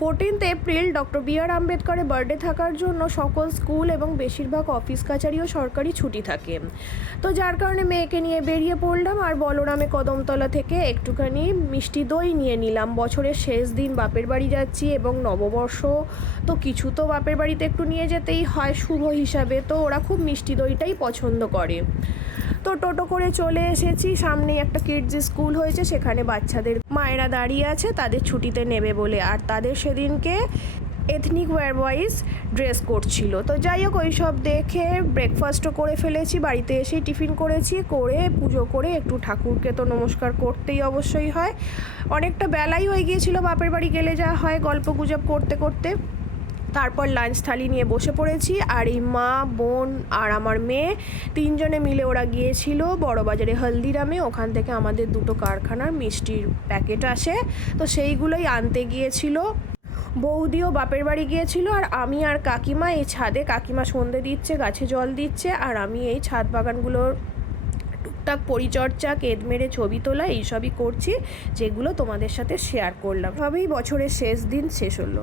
14 April doctor B.R.. আম্বেদকরের birthday থাকার জন্য সকল স্কুল এবং বেশিরভাগ অফিস কাছারি ও সরকারি ছুটি থাকে। তো যার কারণে মেয়েকে নিয়ে বেরিয়ে পড়লাম আর বলরামে কদমতলা থেকে একটুখানি মিষ্টি দই নিয়ে নিলাম। বছরের শেষ দিন বাপের বাড়ি যাচ্ছি এবং নববর্ষ, তো কিছু তো বাপের বাড়িতে একটু নিয়ে যেতেই হয় শুভ হিসাবে, তো ওরা খুব মিষ্টি দইটাই পছন্দ করে। তো টোটো করে চলে এসেছি, সামনেই একটা কিডস স্কুল হয়েছে, সেখানে বাচ্চাদের মায়েরা দাঁড়িয়ে আছে তাদের ছুটিতে নেবে বলে, আর তাদের সেদিনকে ethnic wire wise dress code ছিল। তো যাই হোক, ওই সব দেখে ব্রেকফাস্টও করে ফেলেছি, বাড়িতে এসেই টিফিন করেছি, করে পুজো করে একটু ঠাকুরকে তো নমস্কার করতেই অবশ্যই হয়। অনেকটা বেলাই হয়ে গিয়েছিল, বাপের বাড়ি গেলে যা হয় গল্প গুজব করতে করতে। তারপর লাঞ্চ থালি নিয়ে বসে পড়েছি, আর এই মা, বোন আর আমার মেয়ে তিনজনে মিলে ওরা গিয়েছিল বড়বাজারে হলদিরামে। ওখান থেকে আমাদের দুটো কারখানার মিষ্টির প্যাকেট আসে, তো সেইগুলোই আনতে গিয়েছিল। বৌদিও বাপের বাড়ি গিয়েছিল, আর আমি আর কাকিমা এই ছাদে, কাকিমা সন্ধে দিচ্ছে, গাছে জল দিচ্ছে, আর আমি এই ছাদ বাগানগুলোর টুকটাক পরিচর্যা, কেদ মেরে ছবি তোলা এইসবই করছি, যেগুলো তোমাদের সাথে শেয়ার করলাম। এভাবেই বছরের শেষ দিন শেষ হলো।